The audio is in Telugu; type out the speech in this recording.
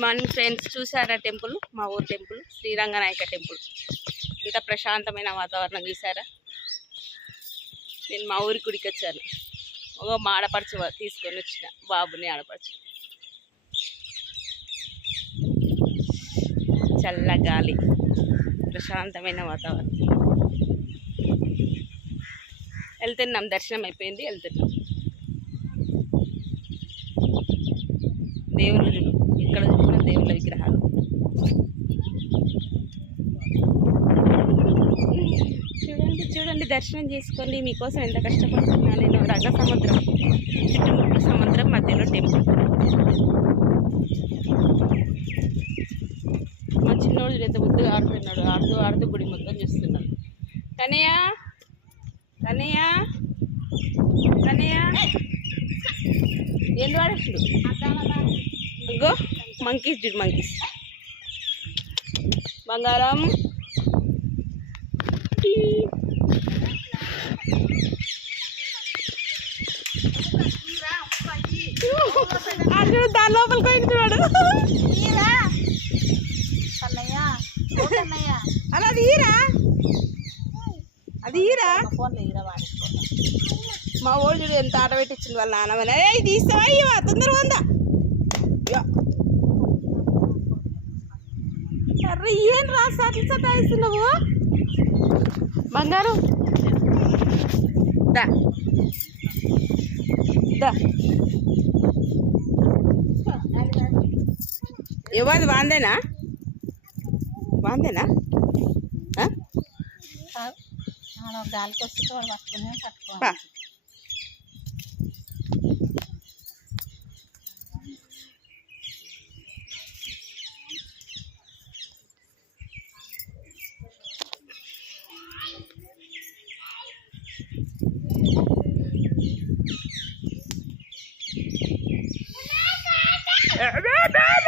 మార్నింగ్ ఫ్రెండ్స్ చూసారా టెంపుల్ మా ఊరు టెంపుల్ శ్రీరంగనాయక టెంపుల్ ఇంత ప్రశాంతమైన వాతావరణం చూసారా నేను మా ఊరి గుడికి వచ్చాను. ఒక మా ఆడపడుచు వా- తీసుకొని వచ్చిన బాబుని ఆడపరచు చల్ల గాలి ప్రశాంతమైన వాతావరణం. వెళ్తున్నాం దర్శనం అయిపోయింది వెళ్తున్నాం. దేవుళ్ళు ఇక్కడ చూసిన దేవుళ్ళ విగ్రహాలు. చూడండి చూడండి దర్శనం చేసుకోండి. మీకోసం ఎంత కష్టపడుతున్నా నేను. రంగ సముద్రం చుట్టుముట్టు సముద్రం మధ్యలో టెంపుల్. మా చిన్నోడు ఎంత ముద్దుగా ఆడుతున్నాడు. ఆడుతూ ఆడుతూ గుడి మొత్తం చూస్తున్నాడు కనయ్య కనయ్య కనయ్య ఏంది వాడేసుడు ఇంకో మంకీస్ చూడు మంకీస్ బంగారం. అర్జును దాని లోపలికి పోయింది చూడు. అలా అది ఈరా? అది ఈరా? మా ఓడి చూడు ఎంత ఆట పెట్టించింది వాళ్ళ నాన్నమని. ఏ తీస్తావా అయ్యో తొందరగా ఉందా అర్రే ఏం రా సట్లు సతాయిస్తున్నావు బంగారు. దా. దా. ఎవరిది వాందేనా? వాందేనా? గాలికి వస్తే పట్టుకుని Eh, eh, eh, eh.